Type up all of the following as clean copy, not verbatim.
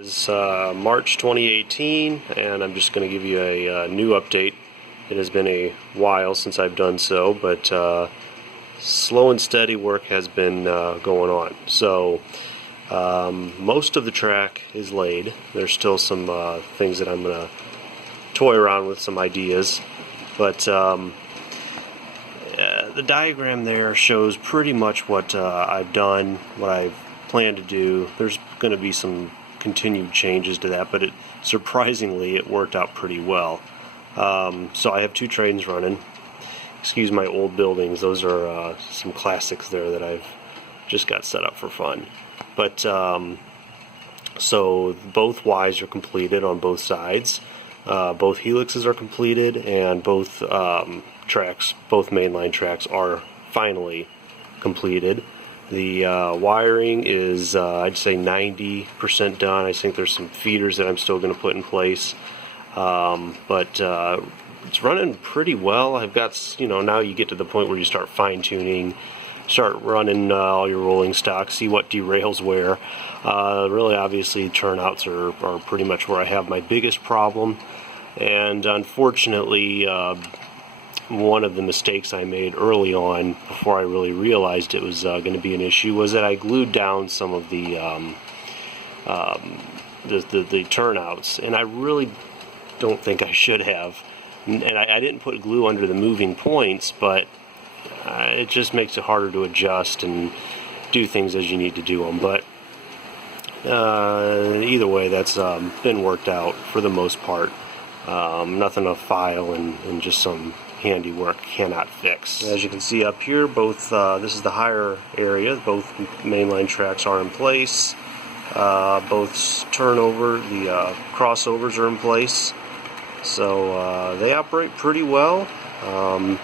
It's March 2018, and I'm just going to give you a new update. It has been a while since I've done so, but slow and steady work has been going on. So most of the track is laid. There's still some things that I'm going to toy around with, some ideas, but the diagram there shows pretty much what I've done, what I've planned to do. There's going to be some continued changes to that, but surprisingly it worked out pretty well. So I have two trains running. Excuse my old buildings, those are some classics there that I've just got set up for fun. But so both Ys are completed on both sides. Both helixes are completed, and both tracks, both mainline tracks, are finally completed. The wiring is, I'd say, 90% done. I think there's some feeders that I'm still going to put in place, but it's running pretty well. I've got, now you get to the point where you start fine-tuning, start running all your rolling stock, see what derails where. Really, obviously, turnouts are pretty much where I have my biggest problem, and unfortunately, one of the mistakes I made early on, before I really realized it was going to be an issue, was that I glued down some of the turnouts, and I really don't think I should have. And I didn't put glue under the moving points, but it just makes it harder to adjust and do things as you need to do them. But either way, that's been worked out for the most part. Nothing to file and just some handiwork cannot fix. As you can see up here, both this is the higher area. Both mainline tracks are in place. Both turnover, the crossovers are in place. So they operate pretty well. And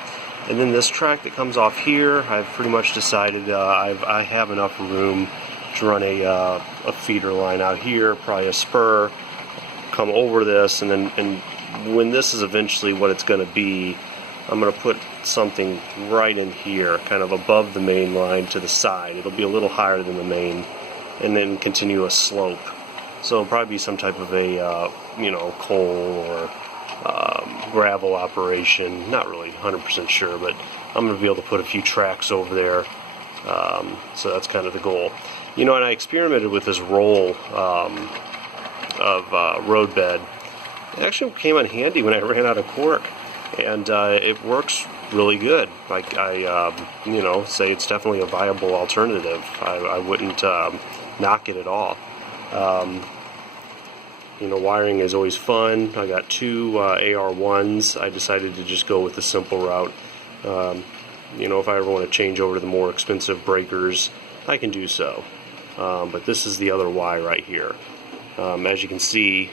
then this track that comes off here, I've pretty much decided I have enough room to run a feeder line out here, probably a spur, come over this, and when this is eventually what it's going to be, I'm going to put something right in here, kind of above the main line to the side. It'll be a little higher than the main, and then continue a slope. So it'll probably be some type of a, coal or gravel operation. Not really 100% sure, but I'm going to be able to put a few tracks over there. So that's kind of the goal. And I experimented with this roll of roadbed. It actually came in handy when I ran out of cork. And it works really good. Like I say it's definitely a viable alternative. I wouldn't knock it at all. Wiring is always fun. I got two AR1s. I decided to just go with the simple route. If I ever want to change over to the more expensive breakers, I can do so. But this is the other Y right here. As you can see,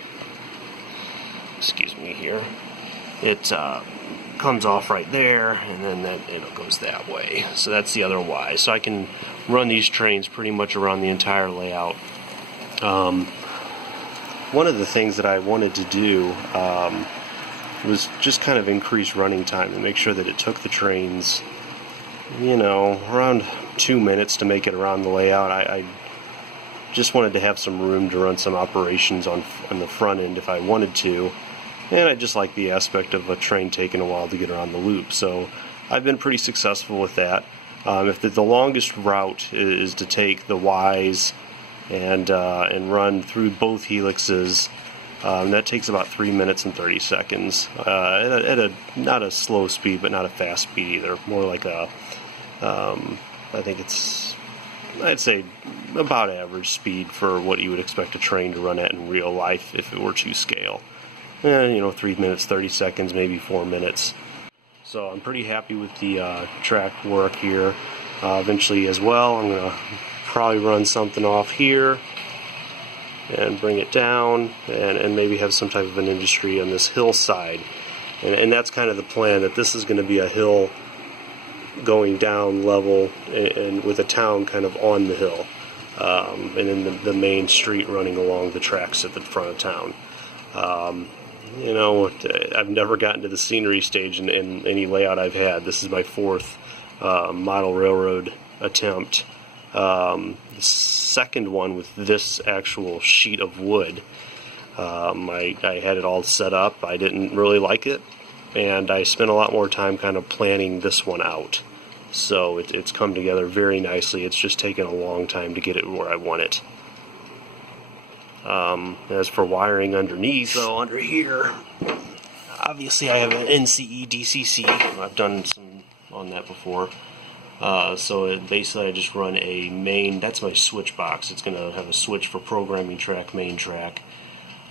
excuse me here, it comes off right there, and then it goes that way. So that's the other Y. So I can run these trains pretty much around the entire layout. One of the things that I wanted to do was just kind of increase running time and make sure that it took the trains, around 2 minutes to make it around the layout. I just wanted to have some room to run some operations on the front end if I wanted to. And I just like the aspect of a train taking a while to get around the loop. So I've been pretty successful with that. If the longest route is to take the Ys and run through both helixes, that takes about 3 minutes and 30 seconds. At a not a slow speed, but not a fast speed either. More like I think I'd say about average speed for what you would expect a train to run at in real life if it were to scale. 3 minutes, 30 seconds, maybe 4 minutes. So I'm pretty happy with the track work here. Eventually as well, I'm going to probably run something off here and bring it down and maybe have some type of an industry on this hillside. And that's kind of the plan, that this is going to be a hill going down level and with a town kind of on the hill. And then the main street running along the tracks at the front of town. I've never gotten to the scenery stage in any layout I've had. This is my fourth model railroad attempt. The second one with this actual sheet of wood, I had it all set up. I didn't really like it, and I spent a lot more time kind of planning this one out. So it's come together very nicely. It's just taken a long time to get it where I want it. As for wiring underneath, so under here, obviously I have an NCE DCC. I've done some on that before. So basically I just run a main, that's my switch box. It's going to have a switch for programming track, main track.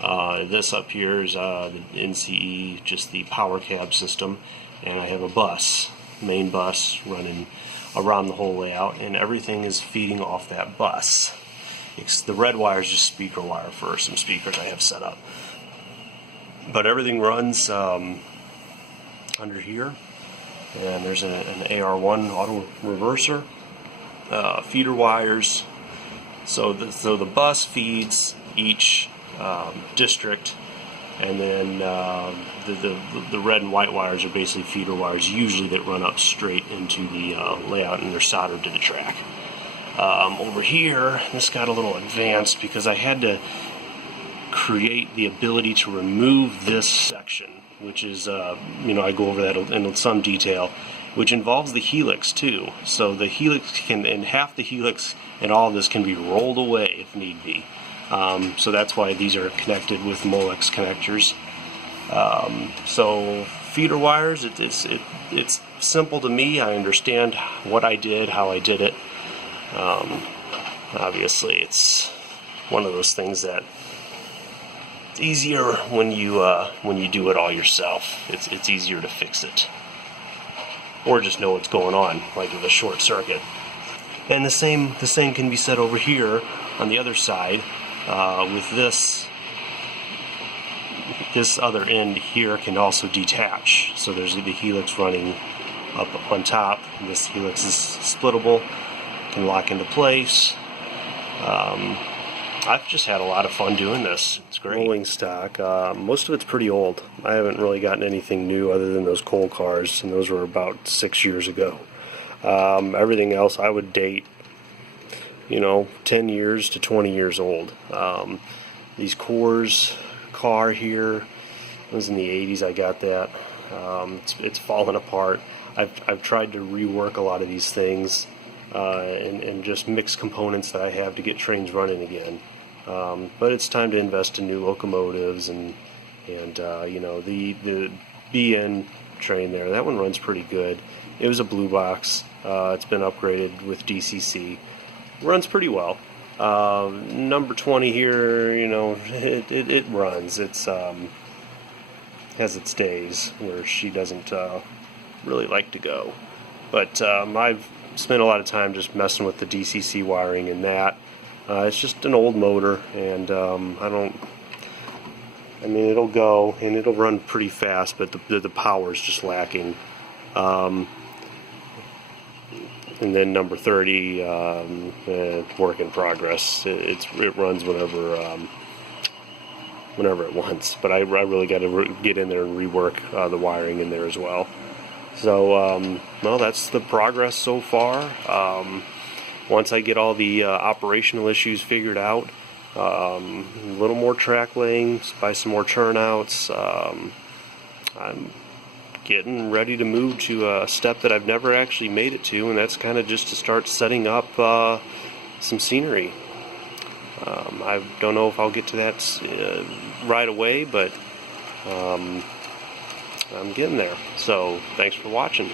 This up here is the NCE, just the power cab system, and I have a bus, main bus, running around the whole layout, and everything is feeding off that bus. The red wire is just speaker wire for some speakers I have set up. But everything runs under here, and there's an AR1 auto reverser, feeder wires. So the bus feeds each district, and then the red and white wires are basically feeder wires, usually that run up straight into the layout, and they're soldered to the track. Over here, this got a little advanced because I had to create the ability to remove this section, which is, I go over that in some detail, which involves the helix too. So the helix and half the helix and all of this can be rolled away if need be. So that's why these are connected with Molex connectors. So feeder wires, it's simple to me. I understand what I did, how I did it. Obviously, it's one of those things that it's easier when you do it all yourself. It's easier to fix it, or just know what's going on, like with a short circuit. And the same can be said over here on the other side. With this other end here can also detach. So there's the helix running up on top. This helix is splittable, can lock into place. I've just had a lot of fun doing this. It's great. Rolling stock, most of it's pretty old. I haven't really gotten anything new other than those coal cars, and those were about 6 years ago. Everything else I would date, 10 years to 20 years old. These Coors car here, it was in the 80s I got that. It's fallen apart. I've tried to rework a lot of these things and just mix components that I have to get trains running again. But it's time to invest in new locomotives and the BN train there. That one runs pretty good. It was a blue box. It's been upgraded with DCC. Runs pretty well. Number 20 here, it runs. It's has its days where she doesn't really like to go. But I've spent a lot of time just messing with the DCC wiring in that. It's just an old motor, and it'll go and it'll run pretty fast, but the power is just lacking. And then number 30, work in progress. It runs whenever it wants, but I really got to get in there and rework the wiring in there as well. So, that's the progress so far. Once I get all the operational issues figured out, a little more track laying, buy some more turnouts. I'm getting ready to move to a step that I've never actually made it to, and that's kind of just to start setting up some scenery. I don't know if I'll get to that right away, but I'm getting there. So thanks for watching.